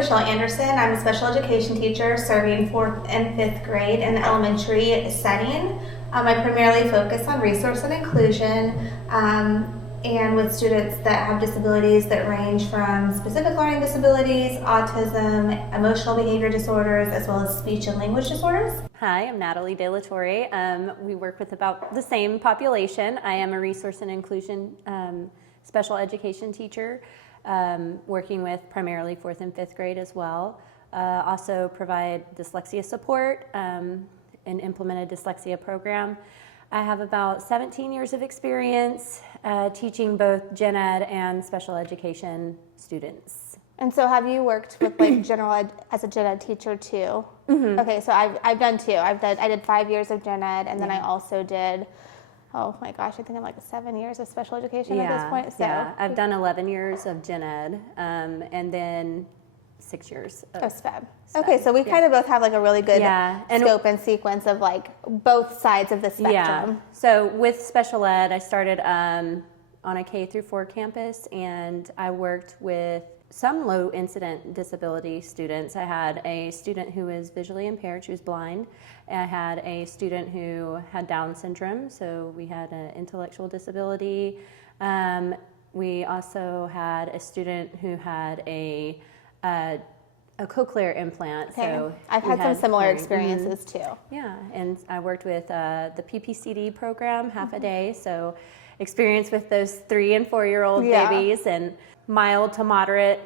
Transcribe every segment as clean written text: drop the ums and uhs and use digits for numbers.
Michelle Anderson. I'm a special education teacher serving 4th and 5th grade in the elementary setting. I primarily focus on resource and inclusion and with students that have disabilities that range from specific learning disabilities, autism, emotional behavior disorders, as well as speech and language disorders. Hi, I'm Natalie De La Torre. We work with about the same population. I am a resource and inclusion special education teacher, working with primarily 4th and 5th grade as well. Also provide dyslexia support and implement a dyslexia program. I have about 17 years of experience teaching both gen ed and special education students. And so have you worked with like general ed as a gen ed teacher too? Mm-hmm. Okay, so I've done two. I did 5 years of gen ed, and then I also did, oh my gosh, I think I'm like 7 years of special education at this point. So yeah, I've done 11 years of gen ed, and then 6 years of SPED. Okay, so we kind of both have like a really good scope and sequence of like both sides of the spectrum. Yeah. So with special ed, I started on a K through 4 campus, and I worked with some low incident disability students. I had a student who was visually impaired, she was blind. I had a student who had Down syndrome, so we had an intellectual disability. We also had a student who had a cochlear implant. Okay. So I've had some similar experiences too. Yeah, and I worked with the PPCD program half a day, so experience with those 3 and 4-year-old babies, and mild to moderate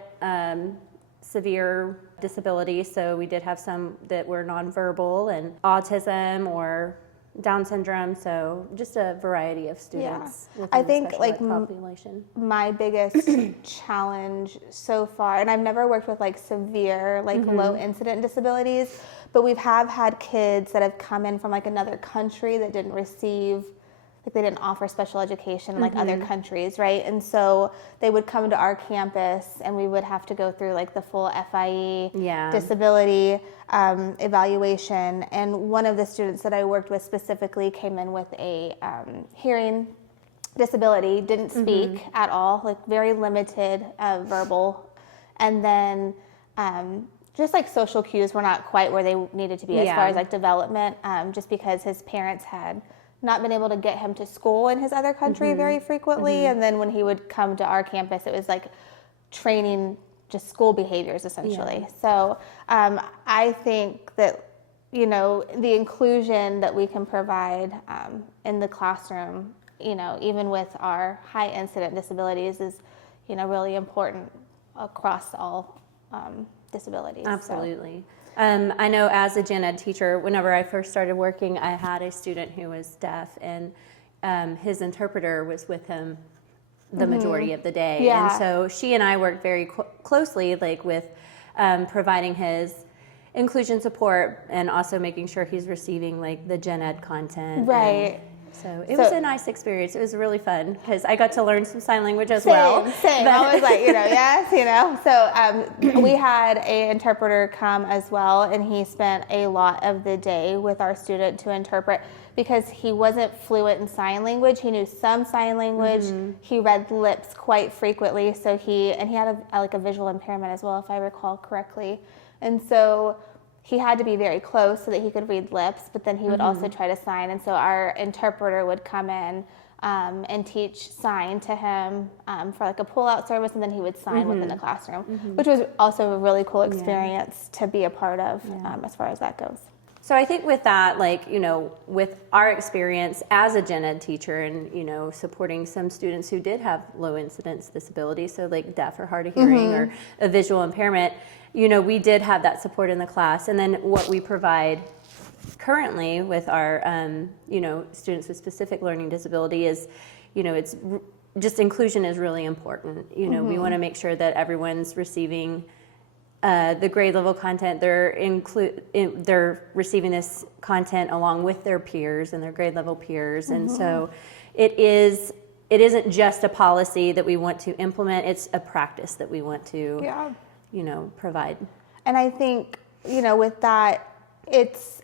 severe disability. So we did have some that were nonverbal and autism or Down syndrome, so just a variety of students. Yeah. I think the like population. My biggest challenge so far, and I've never worked with like severe, like low incident disabilities, but we have had kids that have come in from like another country that didn't receive, like they didn't offer special education in like other countries, right? And so they would come to our campus and we would have to go through like the full FIE disability evaluation. And one of the students that I worked with specifically came in with a hearing disability, didn't speak at all, like very limited verbal. And then just like social cues were not quite where they needed to be as far as like development, just because his parents had not been able to get him to school in his other country very frequently. And then when he would come to our campus, it was like training just school behaviors essentially. So I think that, you know, the inclusion that we can provide in the classroom, you know, even with our high incident disabilities is, you know, really important across all disabilities. Absolutely. So. I know as a gen ed teacher, whenever I first started working, I had a student who was deaf, and his interpreter was with him the majority of the day. Yeah. And so she and I worked very closely, like with providing his inclusion support and also making sure he's receiving like the gen ed content. Right. So it was a nice experience. It was really fun because I got to learn some sign language as well. Same. I was like, you know, yes, you know. So we had an interpreter come as well, and he spent a lot of the day with our student to interpret because he wasn't fluent in sign language. He knew some sign language. He read lips quite frequently. So he had a visual impairment as well, if I recall correctly. And so he had to be very close so that he could read lips, but then he would also try to sign. And so our interpreter would come in and teach sign to him for like a pull-out service, and then he would sign within the classroom, which was also a really cool experience to be a part of as far as that goes. So I think with that, like, you know, with our experience as a gen ed teacher and, you know, supporting some students who did have low incidence disabilities, so like deaf or hard of hearing or a visual impairment, you know, we did have that support in the class. And then what we provide currently with our, you know, students with specific learning disability is, you know, it's just inclusion is really important. You know, we want to make sure that everyone's receiving the grade level content. They're receiving this content along with their peers and their grade level peers. And so it isn't just a policy that we want to implement, it's a practice that we want to you know, provide. And I think, you know, with that, it's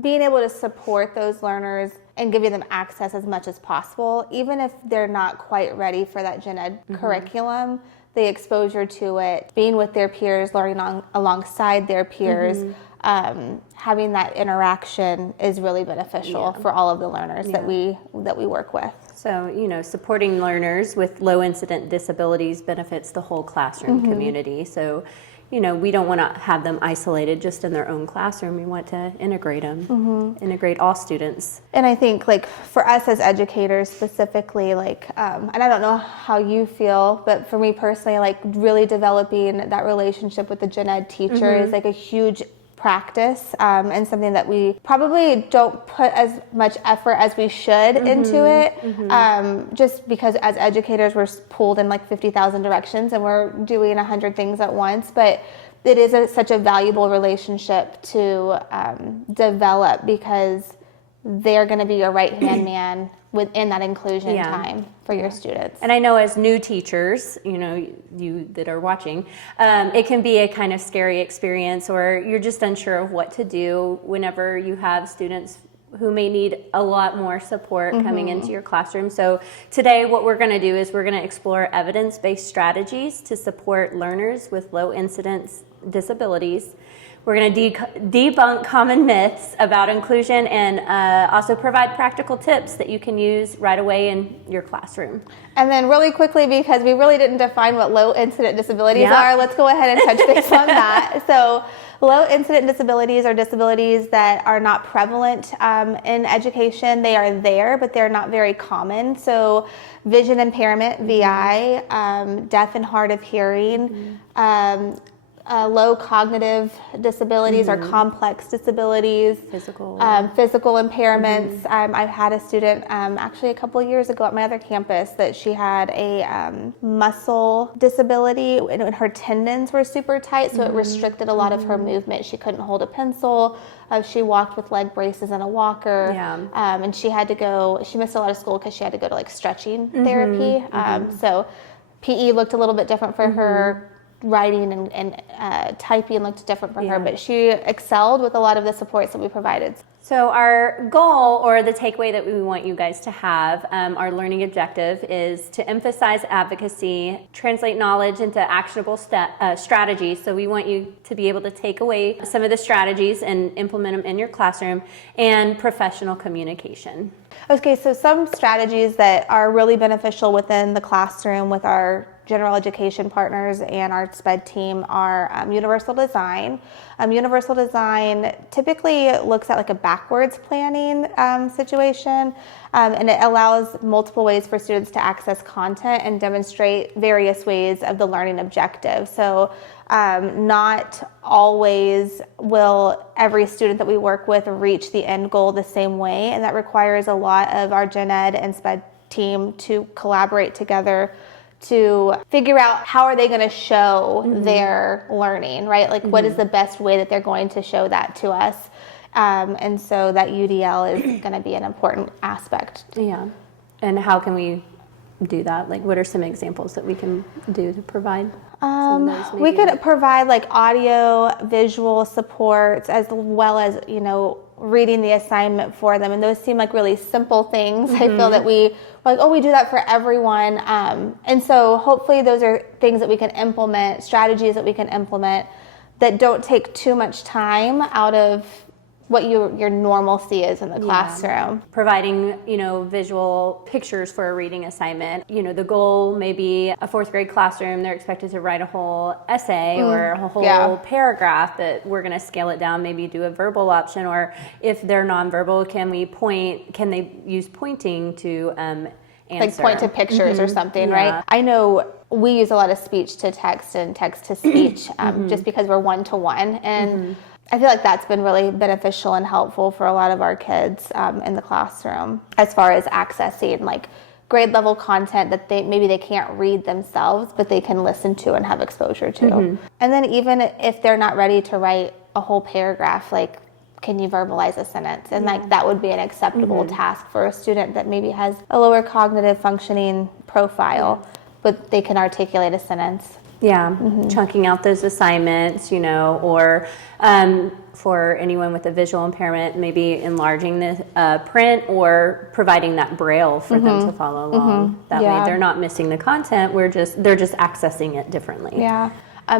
being able to support those learners and giving them access as much as possible, even if they're not quite ready for that gen ed curriculum, the exposure to it, being with their peers, learning alongside their peers, having that interaction is really beneficial for all of the learners that we work with. So, supporting learners with low incident disabilities benefits the whole classroom community. So, we don't want to have them isolated just in their own classroom. We want to integrate them, integrate all students. And I think like for us as educators specifically, like, and I don't know how you feel, but for me personally, like really developing that relationship with the gen ed teacher is like a huge practice, and something that we probably don't put as much effort as we should into it, just because as educators we're pulled in like 50,000 directions and we're doing 100 things at once, but it is such a valuable relationship to develop, because they're going to be your right-hand man within that inclusion time for your students. And I know as new teachers, you that are watching, it can be a kind of scary experience, or you're just unsure of what to do whenever you have students who may need a lot more support coming into your classroom. So today what we're going to do is we're going to explore evidence-based strategies to support learners with low incidence disabilities. We're going to debunk common myths about inclusion and also provide practical tips that you can use right away in your classroom. And then really quickly, because we really didn't define what low incident disabilities are, let's go ahead and touch base on that. So low incident disabilities are disabilities that are not prevalent in education. They are there, but they're not very common. So vision impairment, VI, deaf and hard of hearing, low cognitive disabilities or complex disabilities, physical impairments. I've had a student actually a couple of years ago at my other campus that she had a muscle disability, and her tendons were super tight, so it restricted a lot of her movement. She couldn't hold a pencil. She walked with leg braces and a walker, and she missed a lot of school because she had to go to like stretching therapy. So PE looked a little bit different for her. Writing and typing looked different for her, but she excelled with a lot of the supports that we provided. So our goal, or the takeaway that we want you guys to have, our learning objective, is to emphasize advocacy, translate knowledge into actionable strategies. So we want you to be able to take away some of the strategies and implement them in your classroom, and professional communication. Okay, so some strategies that are really beneficial within the classroom with our general education partners and our SPED team are universal design. Universal design typically looks at like a backwards planning situation, and it allows multiple ways for students to access content and demonstrate various ways of the learning objective. So not always will every student that we work with reach the end goal the same way, and that requires a lot of our gen ed and SPED team to collaborate together to figure out how are they going to show their learning, right? Like what is the best way that they're going to show that to us? And so that UDL is going to be an important aspect. Yeah. And how can we do that? Like what are some examples that we can do to provide? We could provide like audio, visual supports, as well as, reading the assignment for them. And those seem like really simple things. I feel that we do that for everyone. And so hopefully those are things that we can implement, strategies that we can implement that don't take too much time out of what your normalcy is in the classroom. Providing, visual pictures for a reading assignment. The goal may be a fourth grade classroom, they're expected to write a whole essay or a whole paragraph, but we're going to scale it down, maybe do a verbal option, or if they're nonverbal, can they use pointing to answer? Like point to pictures or something, right? I know we use a lot of speech to text and text to speech just because we're one-to-one, and I feel like that's been really beneficial and helpful for a lot of our kids in the classroom as far as accessing like grade level content that maybe they can't read themselves, but they can listen to and have exposure to. And then even if they're not ready to write a whole paragraph, like can you verbalize a sentence? And like that would be an acceptable task for a student that maybe has a lower cognitive functioning profile, but they can articulate a sentence. Yeah, chunking out those assignments, or for anyone with a visual impairment, maybe enlarging the print or providing that braille for them to follow along. That way they're not missing the content, they're just accessing it differently. Yeah.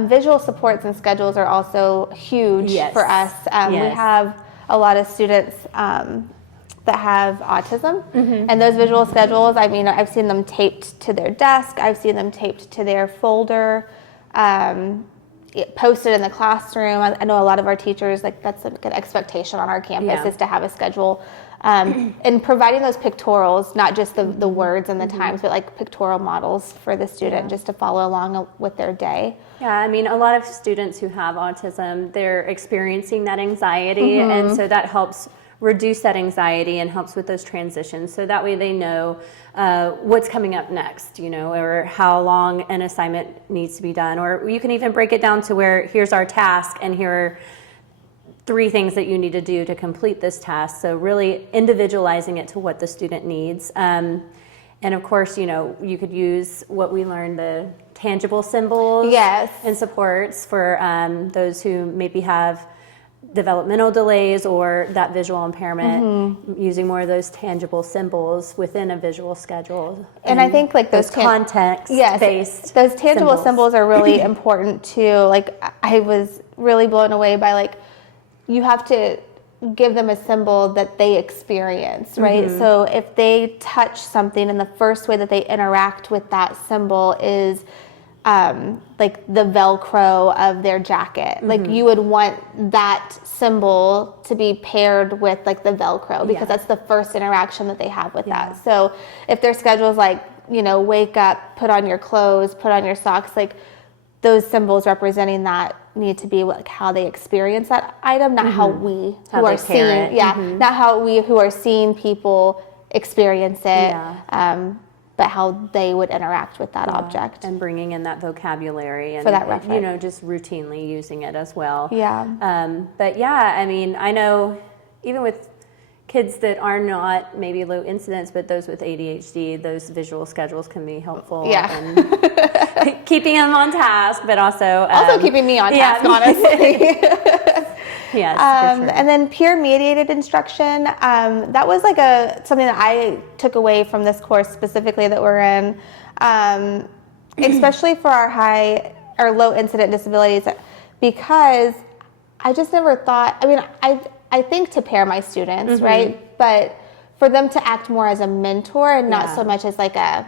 Visual supports and schedules are also huge for us. We have a lot of students that have autism, and those visual schedules, I mean, I've seen them taped to their desk, I've seen them taped to their folder, posted in the classroom. I know a lot of our teachers, like, that's an expectation on our campus is to have a schedule. And providing those pictorials, not just the words and the times, but like pictorial models for the student just to follow along with their day. Yeah, I mean, a lot of students who have autism, they're experiencing that anxiety, and so that helps reduce that anxiety and helps with those transitions. So that way they know what's coming up next, or how long an assignment needs to be done. Or you can even break it down to where here's our task and here are 3 things that you need to do to complete this task. So really individualizing it to what the student needs. And of course, you could use what we learned, the tangible symbols and supports for those who maybe have developmental delays or that visual impairment, using more of those tangible symbols within a visual schedule. And I think like those context-based those tangible symbols are really important too. Like, I was really blown away by, like, you have to give them a symbol that they experience, right? So if they touch something and the first way that they interact with that symbol is like the Velcro of their jacket, like you would want that symbol to be paired with like the Velcro, because that's the first interaction that they have with that. So if their schedule is like, wake up, put on your clothes, put on your socks, like those symbols representing that need to be like how they experience that item, not how we who are seeing, not how we who are seeing people experience it, but how they would interact with that object. And bringing in that vocabulary and for that reference. Just routinely using it as well. But I mean, I know even with kids that are not maybe low incidence, but those with ADHD, those visual schedules can be helpful. In keeping them on task, but also keeping me on task, honestly. Yes, for sure. And then peer mediated instruction. That was like something that I took away from this course specifically that we're in, especially for our low incident disabilities, because I just never thought. I mean, I think to pair my students, right? But for them to act more as a mentor and not so much as like a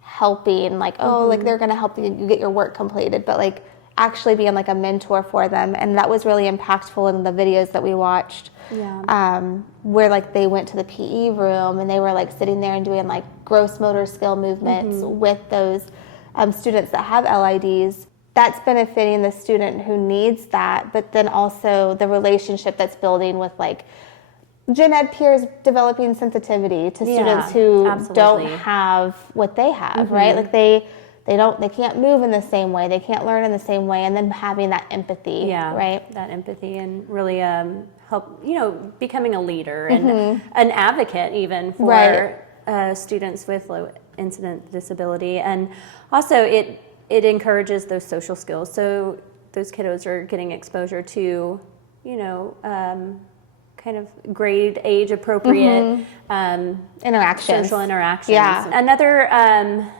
helping, like, like they're going to help you get your work completed, but like actually being like a mentor for them. And that was really impactful in the videos that we watched, where like they went to the PE room and they were like sitting there and doing like gross motor skill movements with those students that have LIDs. That's benefiting the student who needs that, but then also the relationship that's building with like gen ed peers developing sensitivity to students who don't have what they have, right? Like they can't move in the same way, they can't learn in the same way, and then having that empathy, right? That empathy, and really help, becoming a leader and an advocate even for students with low incident disability. And also it encourages those social skills. So those kiddos are getting exposure to, kind of grade age appropriate interactions, social interactions. Another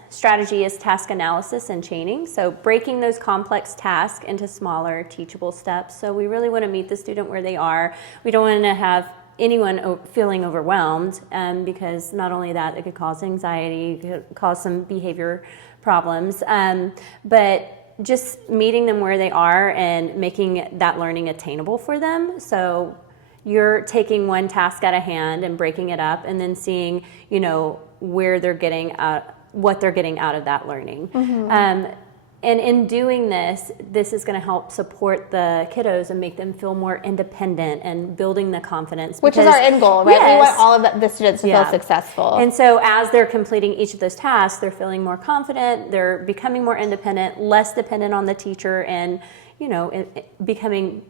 strategy is task analysis and chaining. So breaking those complex tasks into smaller teachable steps. So we really want to meet the student where they are. We don't want to have anyone feeling overwhelmed, because not only that, it could cause anxiety, it could cause some behavior problems, but just meeting them where they are and making that learning attainable for them. So you're taking one task at a hand and breaking it up, and then seeing, where they're getting what they're getting out of that learning. And in doing this is going to help support the kiddos and make them feel more independent and building the confidence. Which is our end goal, right? We want all of the students to feel successful. And so as they're completing each of those tasks, they're feeling more confident, they're becoming more independent, less dependent on the teacher, and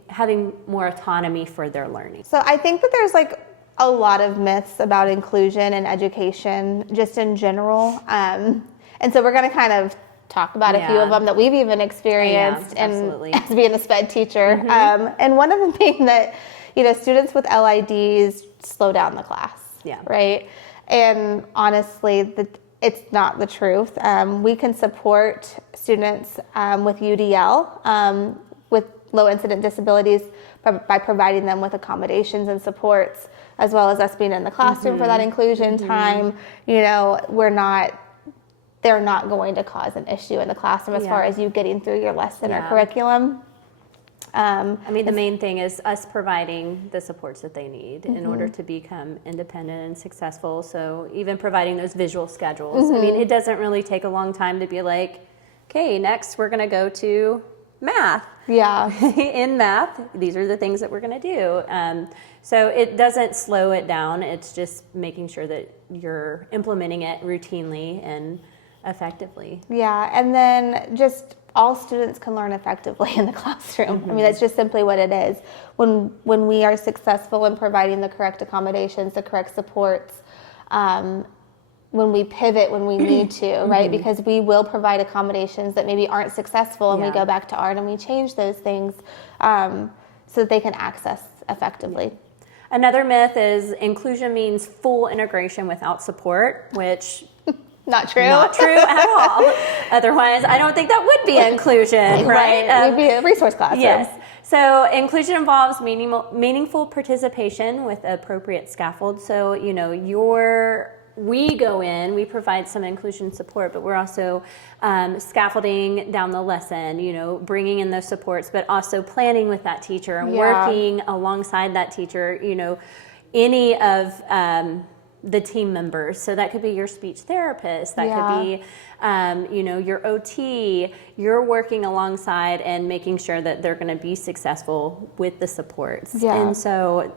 having more autonomy for their learning. So I think that there's like a lot of myths about inclusion and education just in general. And so we're going to kind of talk about a few of them that we've even experienced absolutely. as being a SPED teacher. And one of them being that, students with LIDs slow down the class, right? And honestly, it's not the truth. We can support students with UDL, with low incident disabilities, by providing them with accommodations and supports, as well as us being in the classroom for that inclusion time. They're not going to cause an issue in the classroom as far as you getting through your lesson or curriculum. The main thing is us providing the supports that they need in order to become independent and successful. So even providing those visual schedules. It doesn't really take a long time to be like, okay, next we're going to go to math. Yeah. In math, these are the things that we're going to do. So it doesn't slow it down. It's just making sure that you're implementing it routinely and effectively. Yeah, and then just all students can learn effectively in the classroom. That's just simply what it is. When we are successful in providing the correct accommodations, the correct supports, when we pivot when we need to, right? Because we will provide accommodations that maybe aren't successful, and we go back to art and we change those things so that they can access effectively. Another myth is inclusion means full integration without support, which not true. Not true at all. Otherwise, I don't think that would be inclusion, right? We'd be a resource classroom. Yes. So inclusion involves meaningful participation with appropriate scaffold. So, we go in, we provide some inclusion support, but we're also scaffolding down the lesson, bringing in those supports, but also planning with that teacher and working alongside that teacher, any of the team members. So that could be your speech therapist, that could be, your OT. You're working alongside and making sure that they're going to be successful with the supports. Yeah. And so,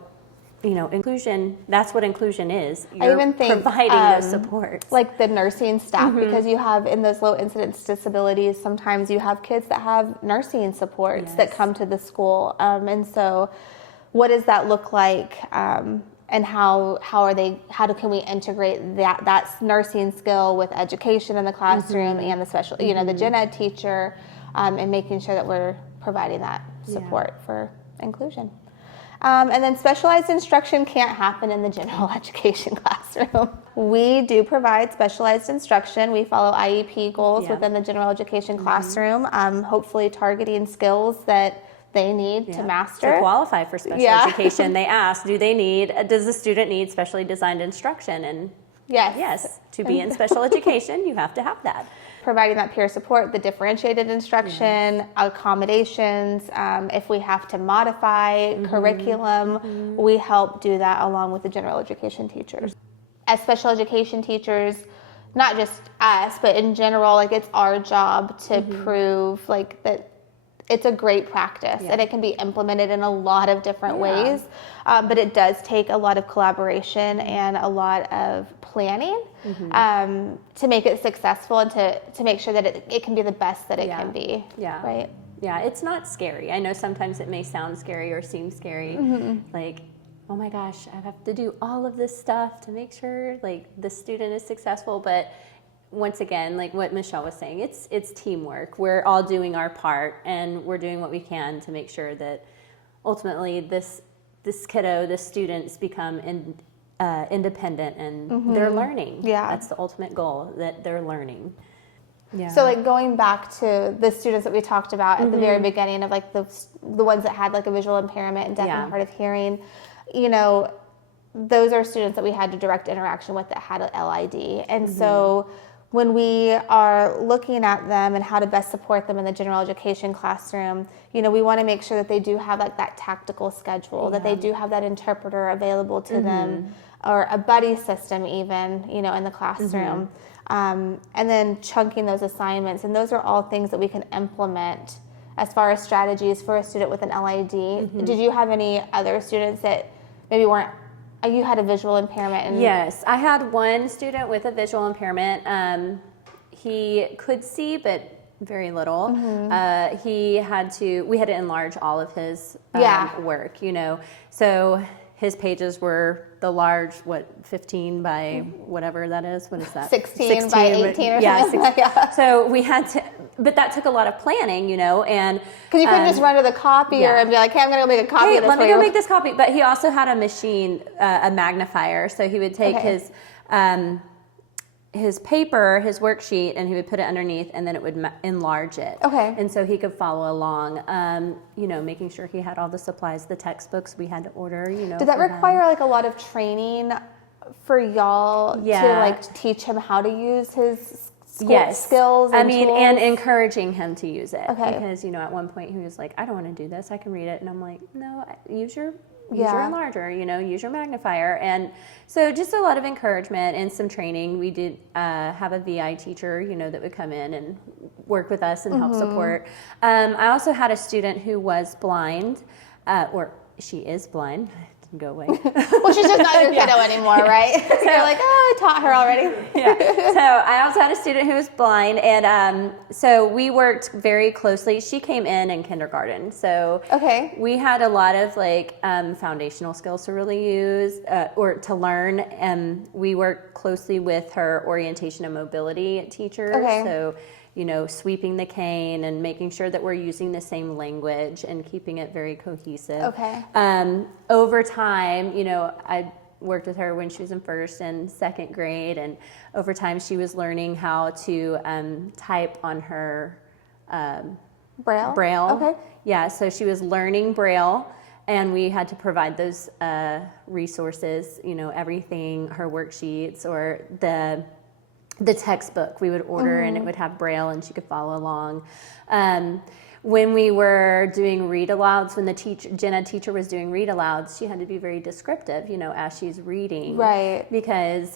inclusion, that's what inclusion is. You're I even think providing those supports. Like the nursing staff, because you have in those low incidence disabilities, sometimes you have kids that have nursing supports that come to the school. And so what does that look like? And how can we integrate that nursing skill with education in the classroom and the special, the gen ed teacher, and making sure that we're providing that support for inclusion. And then specialized instruction can't happen in the general education classroom. We do provide specialized instruction. We follow IEP goals within the general education classroom, hopefully targeting skills that they need to master. To qualify for special education, they ask, does the student need specially designed instruction? And yes, to be in special education, you have to have that. Providing that peer support, the differentiated instruction, accommodations, if we have to modify curriculum, we help do that along with the general education teachers. As special education teachers, not just us, but in general, it's our job to prove that it's a great practice and it can be implemented in a lot of different ways, but it does take a lot of collaboration and a lot of planning to make it successful and to make sure that it can be the best that it can be. Yeah. Right. Yeah, it's not scary. I know sometimes it may sound scary or seem scary, like, oh my gosh, I have to do all of this stuff to make sure the student is successful, but once again, like what Michelle was saying, it's teamwork. We're all doing our part, and we're doing what we can to make sure that ultimately this students become independent and they're learning. Yeah, that's the ultimate goal, that they're learning. Yeah. So going back to the students that we talked about at the very beginning of the ones that had a visual impairment and deaf and hard of hearing, those are students that we had a direct interaction with that had an LID, and so when we are looking at them and how to best support them in the general education classroom, we want to make sure that they do have that tactical schedule, that they do have that interpreter available to them, or a buddy system even, in the classroom. And then chunking those assignments. And those are all things that we can implement as far as strategies for a student with an LID. Did you have any other students that maybe weren't, you had a visual impairment? Yes, I had one student with a visual impairment. He could see, but very little. We had to enlarge all of his work, so his pages were the large, 15 by whatever that is. What is that? 16 by 18 or yeah, something. Yeah. So we had to, but that took a lot of planning, and because you couldn't just run to the copier and be like, hey, I'm going to go make a copy of this let me for go you. make this copy. But he also had a machine, a magnifier. So he would take his paper, his worksheet, and he would put it underneath, and then it would enlarge it. Okay. And so he could follow along, making sure he had all the supplies, the textbooks we had to order, Did that require like a lot of training for y'all to like teach him how to use his skills and tools? And encouraging him to use it. Okay. Because, at one point he was like, I don't want to do this. I can read it. And I'm like, no, use your enlarger, use your magnifier. And so just a lot of encouragement and some training. We did have a VI teacher, that would come in and work with us and help support. I also had a student who was blind, or she is blind. Go away. Well, she's just not your kiddo anymore, right? So you're like, I taught her already. So I also had a student who was blind, and so we worked very closely. She came in kindergarten, so we had a lot of foundational skills to really use or to learn, and we worked closely with her orientation and mobility teacher. So sweeping the cane and making sure that we're using the same language and keeping it very cohesive. Over time, I worked with her when she was in first and second grade, and over time she was learning how to type on her Braille. Yeah, so she was learning Braille, and we had to provide those resources, everything, her worksheets or the textbook we would order, and it would have Braille and she could follow along. When we were doing read alouds, when the Jenna teacher was doing read alouds, she had to be very descriptive, as she's reading. Right. Because,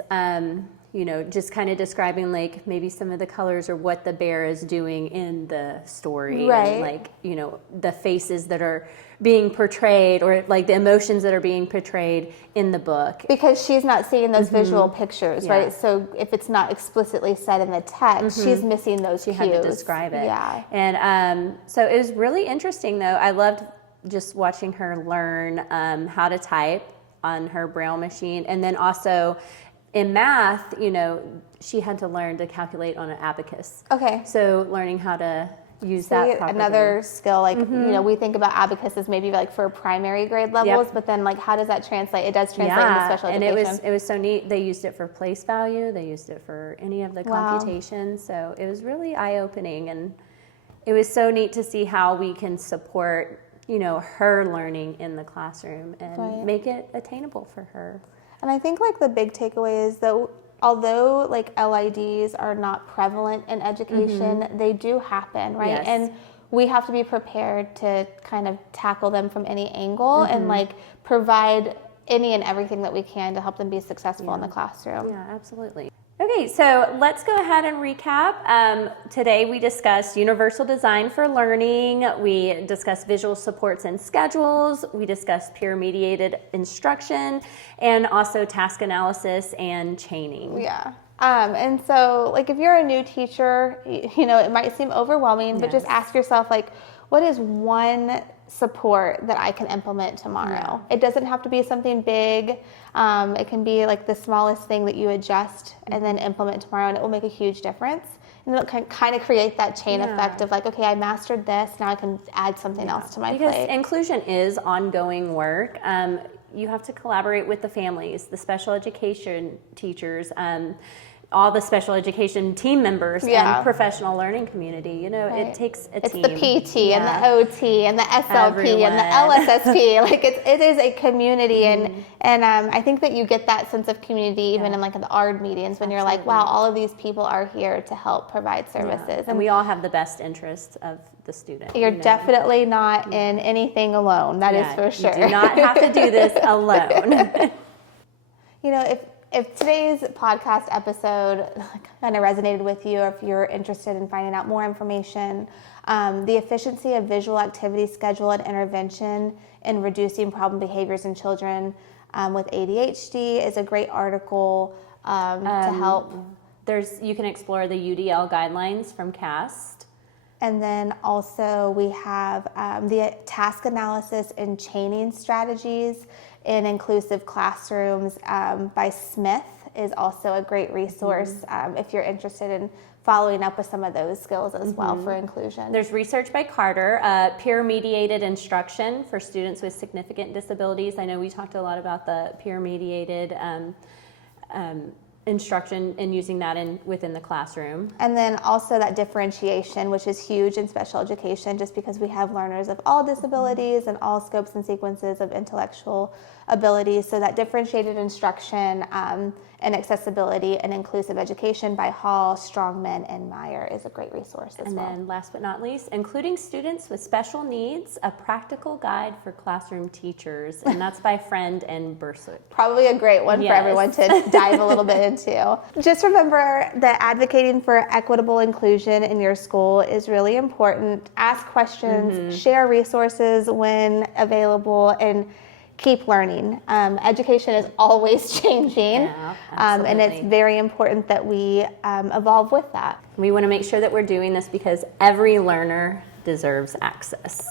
just kind of describing maybe some of the colors or what the bear is doing in the story. Right. And the faces that are being portrayed or the emotions that are being portrayed in the book. Because she's not seeing those visual pictures, right? So if it's not explicitly said in the text, she's missing those cues. She had to describe it. Yeah. And so it was really interesting, though. I loved just watching her learn how to type on her Braille machine. And then also in math, she had to learn to calculate on an abacus. So learning how to use that properly. Another skill, we think about abacus as maybe for primary grade levels, but then how does that translate? It does translate into special education. And it was so neat. They used it for place value. They used it for any of the computations. So it was really eye-opening, and it was so neat to see how we can support, her learning in the classroom and make it attainable for her. And I think the big takeaway is that although LIDs are not prevalent in education, they do happen, right? Yes. And we have to be prepared to kind of tackle them from any angle and provide any and everything that we can to help them be successful in the classroom. Yeah, absolutely. Okay, so let's go ahead and recap. Today we discussed universal design for learning. We discussed visual supports and schedules. We discussed peer-mediated instruction and also task analysis and chaining. Yeah. And so if you're a new teacher, it might seem overwhelming, but just ask yourself what is one support that I can implement tomorrow? It doesn't have to be something big. It can be the smallest thing that you adjust and then implement tomorrow, and it will make a huge difference. And it'll kind of create that chain effect of okay, I mastered this, now I can add something else to my plate. Because inclusion is ongoing work. You have to collaborate with the families, the special education teachers, all the special education team members and professional learning community. It takes a team. It's the PT and the OT and the SLP and the LSSP. It is a community, and I think that you get that sense of community even in the ARD meetings when you're wow, all of these people are here to help provide services. And we all have the best interests of the student. You're definitely not in anything alone. That is for sure. You do not have to do this alone. If today's podcast episode kind of resonated with you, or if you're interested in finding out more information, the efficiency of visual activity schedule and intervention in reducing problem behaviors in children with ADHD is a great article to help. You can explore the UDL guidelines from CAST. And then also we have the task analysis and chaining strategies in inclusive classrooms by Smith is also a great resource if you're interested in following up with some of those skills as well for inclusion. There's research by Carter, peer-mediated instruction for students with significant disabilities. I know we talked a lot about the peer-mediated instruction and using that within the classroom. And then also that differentiation, which is huge in special education, just because we have learners of all disabilities and all scopes and sequences of intellectual abilities. So that differentiated instruction and accessibility and inclusive education by Hall, Strongman, and Meyer is a great resource as well. And then last but not least, including students with special needs, a practical guide for classroom teachers, and that's by Friend and Bursuit. Probably a great one for everyone to dive a little bit into. Just remember that advocating for equitable inclusion in your school is really important. Ask questions, share resources when available, and keep learning. Education is always changing, and it's very important that we evolve with that. We want to make sure that we're doing this because every learner deserves access.